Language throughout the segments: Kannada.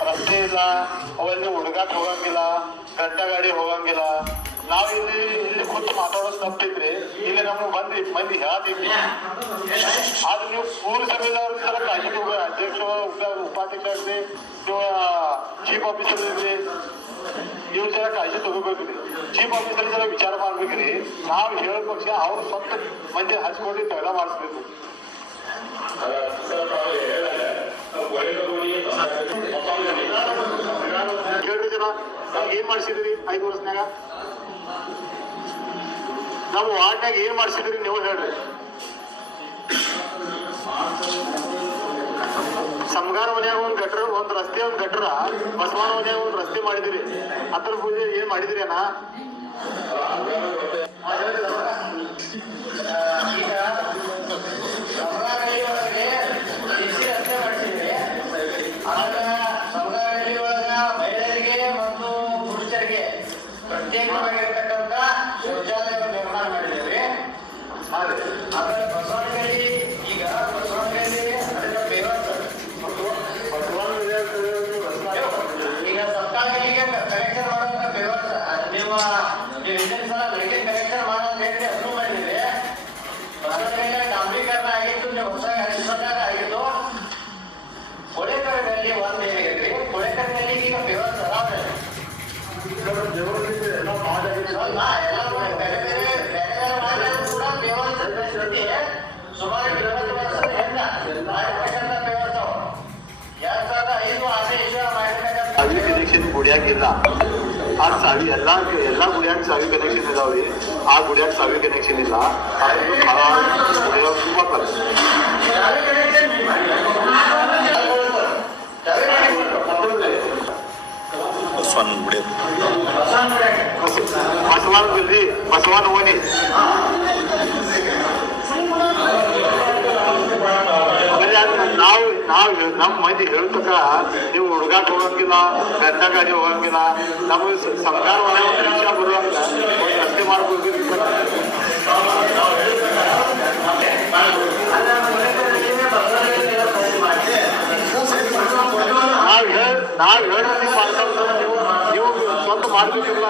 ರಸ್ತೆ ಇಲ್ಲ ಅವೆಲ್ಲಿ ಹುಡುಗಾಕ್ ಹೋಗಂಗಿಲ್ಲ ಗಡ್ಡ ಗಾಡಿ ಹೋಗಂಗಿಲ್ಲ. ನಾವ್ ಇಲ್ಲಿ ಇಲ್ಲಿ ಕೂತು ಮಾತಾಡೋದು ತಪ್ಪಿದ್ರಿ ಇಲ್ಲಿ ನಮ್ಗೆ ಬಂದು ಮಂದಿ ಹೇಳದಿದ್ರಿ ಆದ್ರೆ ನೀವು ಅವ್ರ ಕಾಳಜಿ ತಗೋ ಅಧ್ಯಕ್ಷ ಉಪ- ಉಪಾಧ್ಯಕ್ಷ ನೀವು ಚೀಫ್ ಆಫೀಸರ್ ಇರ್ರಿ ಇವ್ರ ಜನ ಕಾಳಜಿ ತಗೋಬೇಕ್ರಿ ಚೀಫ್ ಆಫೀಸರ್ ಜನ ವಿಚಾರ ಮಾಡ್ಬೇಕ್ರಿ. ನಾವ್ ಹೇಳ ಪಕ್ಷ ಅವ್ರ ಸ್ವಂತ ಮಂದಿ ಹಚ್ಕೊಂಡು ತೆಗ್ದ ಮಾಡಿಸ್ಬೇಕು. ಐದು ನಾವು ವಾರ್ಡ್ನಾಗ ಏನ್ ಮಾಡಿಸಿದ್ರಿ ನೀವು ಹೇಳ್ರಿ. ಸಮಗಾರ ಮನ್ಯಾಗ ಒಂದ್ ಗಟ್ರ, ಒಂದ್ ರಸ್ತೆ, ಒಂದ್ ಗಟ್ರ ಬಸವಾನ ಮನ್ಯಾಗ ಒಂದ್ ರಸ್ತೆ ಮಾಡಿದಿರಿ. ಅದ್ರ ಪೂಜೆ ಏನ್ ಮಾಡಿದಿರಿ ಅಣ್ಣ? ನೀವು ಹಿಂದಿನ ಸಲ ಬೆಳಗ್ಗೆ ಕನೆಕ್ಷನ್ ಮಾಡೋ ಅಂತ ಹೇಳಿ ಅಪ್ರೂವ್ ಮಾಡಿದ್ದೀರಿ ಬಸವನಗಳಿ ಡಾಂಬರೀಕರಣ ಆಗಿತ್ತು ನೀವು ಹೊಸ ಹರಿಸಬೇಕಾಗ ಆಗಿತ್ತು ಕೊಳೆಕರದಲ್ಲಿ ಒಂದು ಏನಾಗೈತ್ರಿ ಕೊಳೆಕರದಲ್ಲಿ ಈಗ ವ್ಯವಸ್ಥೆ ಅದಾವೆ ಅಲ್ಲ, ಎಲ್ಲ ಬೇರೆ ಬೇರೆ ಬೇರೆ ಬೇರೆ ಮಾಡಿದ್ರು ಕೂಡ ವ್ಯವಸ್ಥೆ ಪರಿಸ್ಥಿತಿ ಸುಮಾರು ಇಪ್ಪತ್ತು ವರ್ಷದ ಹಿಂದೆ ಮಾಡಿರ್ತಕ್ಕಂಥ ವ್ಯವಸ್ಥೆ ಅವು. ಎರಡ್ ಸಾವಿರದ ಐದು ಆದೇಶ ಮಾಡಿರ್ತಕ್ಕಂಥ ಸಾವಿ ಕನೆಕ್ಷನ್ ಗುಡಿಯಾಗಿಲ್ಲ ಆ ಸಾವಿ ಎಲ್ಲಾ ಎಲ್ಲಾ ಗುಡಿಯಾಗ ಸಾವಿ ಕನೆಕ್ಷನ್ ಇದಾವ್ರಿ ಆ ಗುಡಿಯಾಗ ಸಾವಿ ಕನೆಕ್ಷನ್ ಇಲ್ಲ ಅದು ಭಾಳ ಕುಡಿಯೋಕ್ ತುಂಬಾ ಕಷ್ಟ. ಬಸವನ ಗುಡಿ ಬಸ- ಬಸವನ ಬಿಲ್ರಿ ನಾವು ನಮ್ಮ ಮಂದಿ ಹೇಳ್ತಕ್ಕ, ನೀವು ಹುಡುಗಾಕ್ ಹೋಗಂಗಿಲ್ಲ, ಗಂಡ ಗಾಡಿ ಹೋಗಂಗಿಲ್ಲ, ನಮಗೆ ಸರ್ಕಾರ ವಿಷಯ ಬರುವಂಗ ರಸ್ತೆ ಮಾಡ್ಬೇಕು ನಾವು ಹೇಳಿ ನಾವು ಹೇಳಿದ್ರೆ ನೀವು ಮಾಡ್ಕೊಂಡ್ರೆ ನೀವು ಸ್ವಂತ ಮಾಡ್ಬೇಕಿಲ್ಲ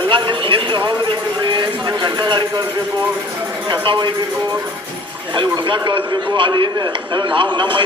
ಎಲ್ಲ ಹೋಗ್ಬೇಕು ರೀ ನೀವು ಗಂಟೆ ಗಾಡಿ ಕಳಿಸ್ಬೇಕು, ಕಸ ಒಯ್ಬೇಕು. ಅಲ್ಲಿ ಹುಡುಗ ಕಳಿಸ್ಬೇಕು ಅಲ್ಲಿ ಏನು ನಾವು ನಮ್ಮ ಮೈ